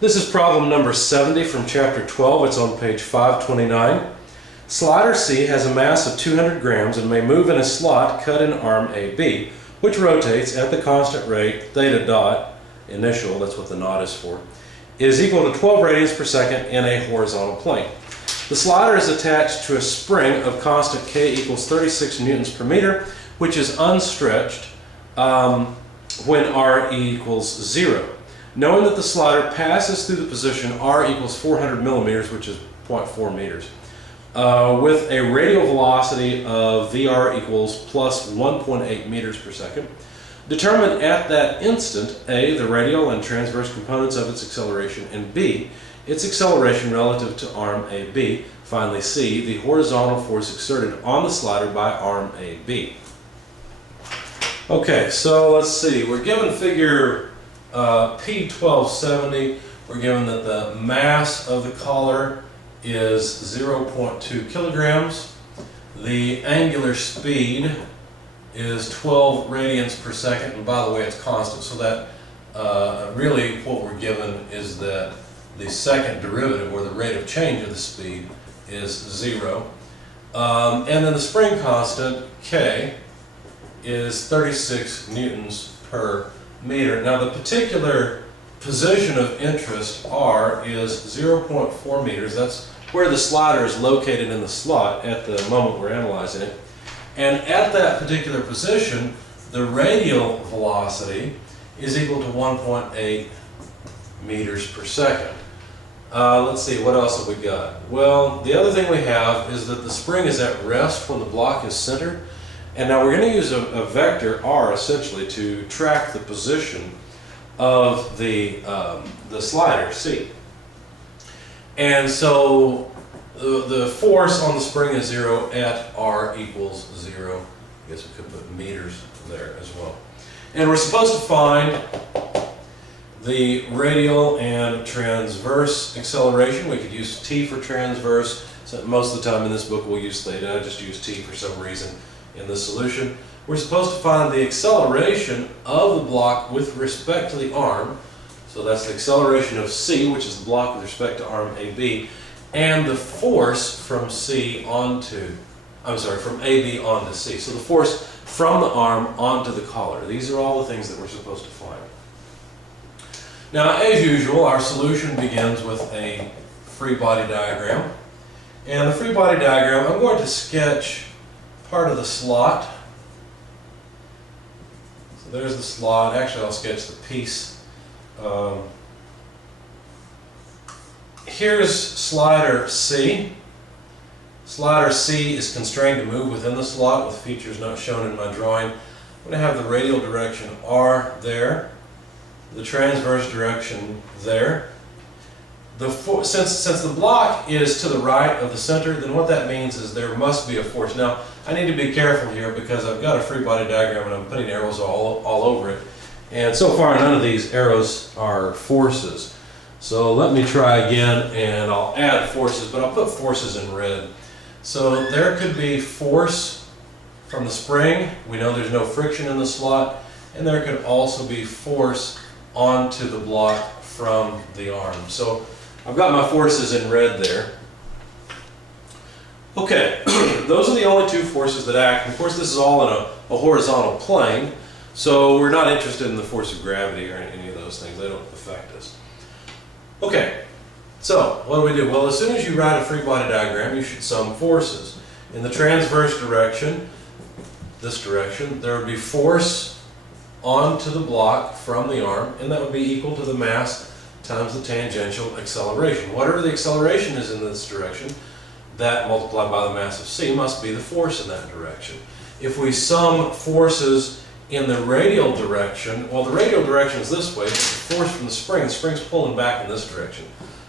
This is problem number 70 from chapter 12. It's on page 529. Slider C has a mass of 200 grams and may move in a slot cut in arm AB, which rotates at the constant rate theta dot, initial, that's what the knot is for, is equal to 12 radians per second in a horizontal plane. The slider is attached to a spring of constant K equals 36 newtons per meter, which is unstretched when R equals 0. Knowing that the slider passes through the position R equals 400 millimeters, which is 0.4 meters, with a radial velocity of VR equals plus 1.8 meters per second, determine at that instant A, the radial and transverse components of its acceleration, and B, its acceleration relative to arm AB. Finally, C, the horizontal force exerted on the slider by arm AB. Okay, so let's see. We're given figure P1270. We're given that the mass of the collar is 0.2 kilograms. The angular speed is 12 radians per second, and by the way, it's constant, so that really what we're given is that the second derivative, or the rate of change of the speed, is 0. And then the spring constant, K, is 36 newtons per meter. Now the particular position of interest, R, is 0.4 meters. That's where the slider is located in the slot at the moment we're analyzing it. And at that particular position, the radial velocity is equal to 1.8 meters per second. Let's see, what else have we got? Well, the other thing we have is that the spring is at rest when the block is centered. And now we're going to use a vector R essentially to track the position of the slider C. And so the force on the spring is 0 at R equals 0. I guess we could put meters there as well. And we're supposed to find the radial and transverse acceleration. We could use T for transverse. So most of the time in this book we'll use theta. I just use T for some reason in this solution. We're supposed to find the acceleration of the block with respect to the arm. So that's the acceleration of C, which is the block with respect to arm AB, and the force from AB onto C. So the force from the arm onto the collar. These are all the things that we're supposed to find. Now, as usual, our solution begins with a free body diagram. And the free body diagram, I'm going to sketch part of the slot. So there's the slot. Actually, I'll sketch the piece. Here's slider C. Slider C is constrained to move within the slot with features not shown in my drawing. I'm going to have the radial direction R there, the transverse direction there. Since the block is to the right of the center, then what that means is there must be a force. Now, I need to be careful here because I've got a free body diagram and I'm putting arrows all over it. And so far, none of these arrows are forces. So let me try again, and I'll add forces, but I'll put forces in red. So there could be force from the spring. We know there's no friction in the slot. And there could also be force onto the block from the arm. So I've got my forces in red there. Okay, those are the only two forces that act. Of course, this is all in a horizontal plane, so we're not interested in the force of gravity or any of those things. They don't affect us. Okay, so what do? Well, as soon as you write a free body diagram, you should sum forces. In the transverse direction, this direction, there would be force onto the block from the arm, and that would be equal to the mass times the tangential acceleration. Whatever the acceleration is in this direction, that multiplied by the mass of C must be the force in that direction. If we sum forces in the radial direction, well, the radial direction is this way, but the force from the spring's pulling back in this direction.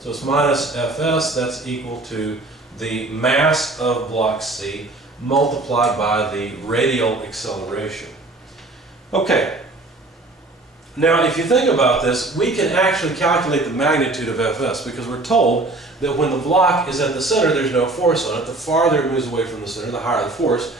So it's minus Fs, that's equal to the mass of block C multiplied by the radial acceleration. Okay. Now, if you think about this, we can actually calculate the magnitude of Fs because we're told that when the block is at the center, there's no force on it. The farther it moves away from the center, the higher the force,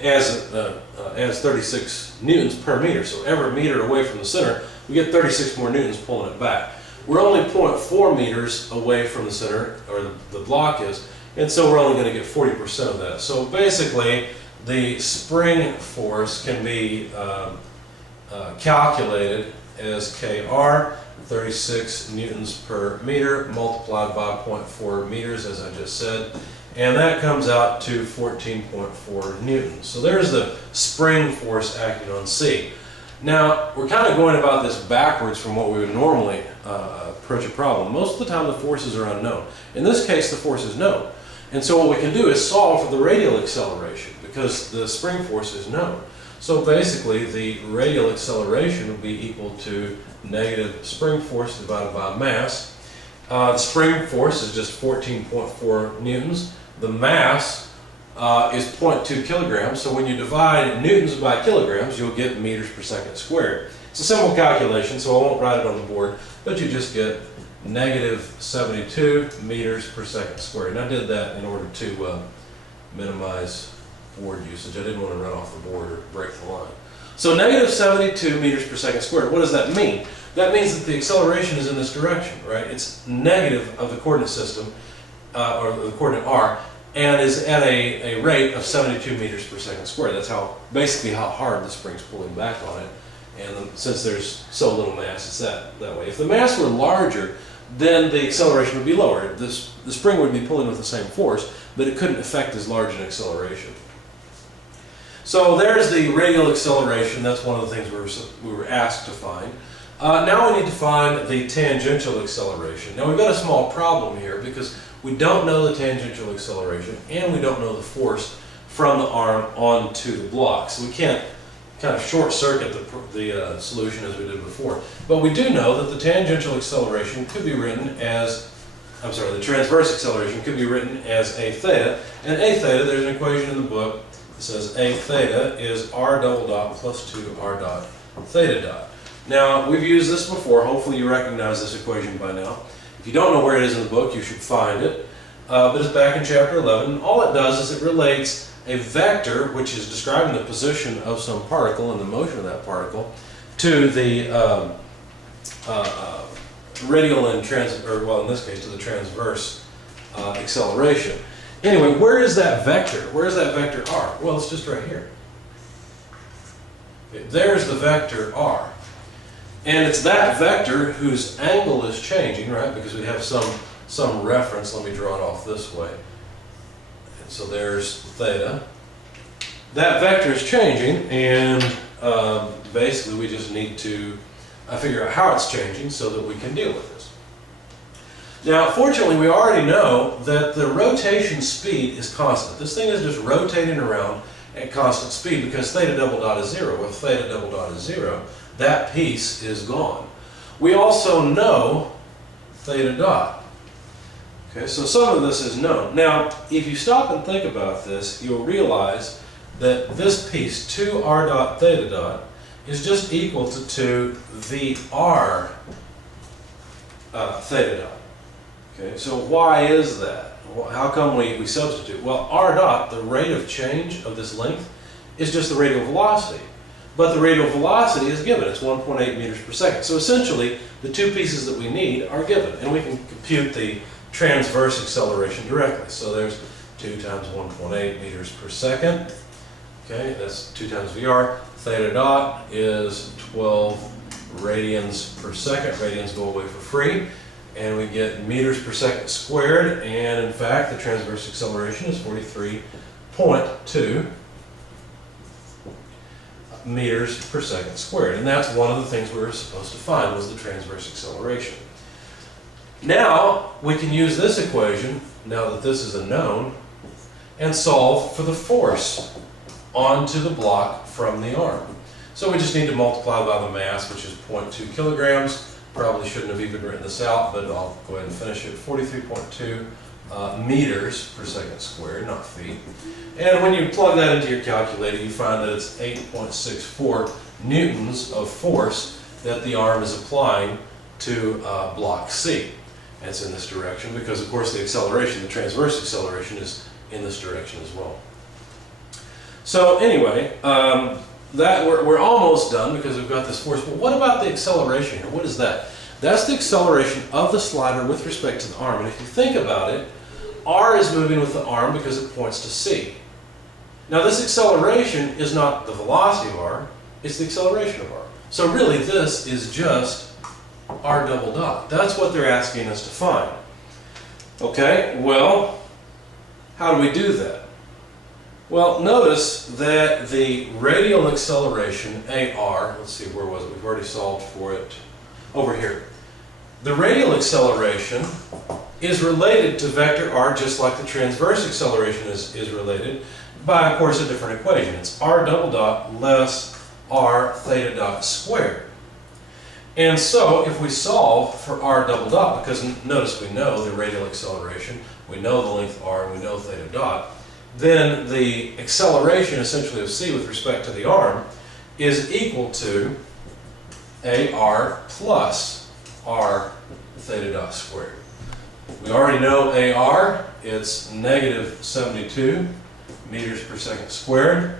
as 36 newtons per meter. So every meter away from the center, we get 36 more newtons pulling it back. we're only 0.4 meters away from the center, or the block is, and so we're only going to get 40% of that. So basically, the spring force can be calculated as Kr, 36 newtons per meter, multiplied by 0.4 meters, as I just said, and that comes out to 14.4 newtons. So there's the spring force acting on C. Now, we're kind of going about this backwards from what we would normally approach a problem. Most of the time the forces are unknown. In this case, the force is known. And so what we can do is solve for the radial acceleration, because the spring force is known. So basically, the radial acceleration will be equal to negative spring force divided by mass. The spring force is just 14.4 newtons. The mass is 0.2 kilograms, so when you divide newtons by kilograms, you'll get meters per second squared. It's a simple calculation, so I won't write it on the board, but you just get negative 72 meters per second squared. And I did that in order to minimize board usage. I didn't want to run off the board or break the line. So negative 72 meters per second squared. What does that mean? That means that the acceleration is in this direction, right? It's negative of the coordinate system, or the coordinate r, and is at a rate of 72 meters per second squared. That's basically how hard the spring's pulling back on it. And since there's so little mass, it's that way. If the mass were larger, then the acceleration would be lower. The spring would be pulling with the same force, but it couldn't affect as large an acceleration. So there's the radial acceleration. That's one of the things we were asked to find. Now we need to find the tangential acceleration. Now we've got a small problem here because we don't know the tangential acceleration and we don't know the force from the arm onto the block. So we can't kind of short circuit the solution as we did before. But we do know that the tangential acceleration could be written as, the transverse acceleration could be written as a theta. And a theta, there's an equation in the book that says a theta is r double dot plus 2 r dot theta dot. Now, we've used this before. Hopefully you recognize this equation by now. If you don't know where it is in the book, you should find it. But it's back in chapter 11. And all it does is it relates a vector, which is describing the position of some particle and the motion of that particle, to the radial and in this case, to the transverse acceleration. Anyway, where is that vector? Where is that vector r? Well, it's just right here. Okay, there's the vector r. And it's that vector whose angle is changing, right? Because we have some reference. Let me draw it off this way. And so there's theta. That vector is changing, and basically we just need to figure out how it's changing so that we can deal with this. Now, fortunately, we already know that the rotation speed is constant. This thing is just rotating around at constant speed because theta double dot is 0. If theta double dot is 0, that piece is gone. We also know theta dot. Okay, so some of this is known. Now, if you stop and think about this, you'll realize that this piece, 2r dot theta dot, is just equal to 2 vr theta dot. Okay, so why is that? Well, how come we substitute? Well, r dot, the rate of change of this length, is just the radial velocity. But the radial velocity is given. It's 1.8 meters per second. So essentially, the two pieces that we need are given. And we can compute the transverse acceleration directly. So there's 2 times 1.8 meters per second. Okay, that's 2 times VR. Theta dot is 12 radians per second. Radians go away for free. And we get meters per second squared. And in fact, the transverse acceleration is 43.2 meters per second squared. And that's one of the things we were supposed to find, was the transverse acceleration. Now, we can use this equation, now that this is a known, and solve for the force onto the block from the arm. So we just need to multiply by the mass, which is 0.2 kilograms. Probably shouldn't have even written this out, but I'll go ahead and finish it. 43.2 meters per second squared, not feet. And when you plug that into your calculator, you find that it's 8.64 newtons of force that the arm is applying to block C. And it's in this direction because, of course, the acceleration, the transverse acceleration, is in this direction as well. So anyway, we're almost done because we've got this force. But what about the acceleration here? What is that? That's the acceleration of the slider with respect to the arm. And if you think about it, R is moving with the arm because it points to C. Now this acceleration is not the velocity of R, it's the acceleration of R. So really this is just R double dot. That's what they're asking us to find. Okay, well, how do we do that? Well, notice that the radial acceleration, AR, let's see, where was it? We've already solved for it. Over here. The radial acceleration is related to vector R just like the transverse acceleration is related by, of course, a different equation. It's R double dot less R theta dot squared. And so if we solve for R double dot, because notice we know the radial acceleration, we know the length R, and we know theta dot, then the acceleration essentially of C with respect to the arm is equal to AR plus R theta dot squared. We already know AR, it's negative 72 meters per second squared.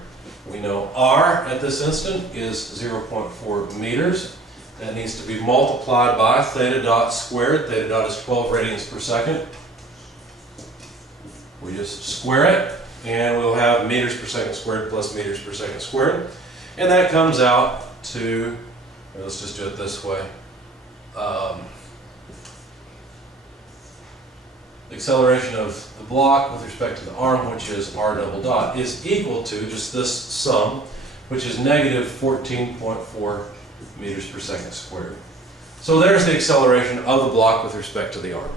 We know R at this instant is 0.4 meters. That needs to be multiplied by theta dot squared. Theta dot is 12 radians per second. We just square it, and we'll have meters per second squared plus meters per second squared. And that comes out to, let's just do it this way. The acceleration of the block with respect to the arm, which is R double dot, is equal to just this sum, which is negative 14.4 meters per second squared. So there's the acceleration of the block with respect to the arm.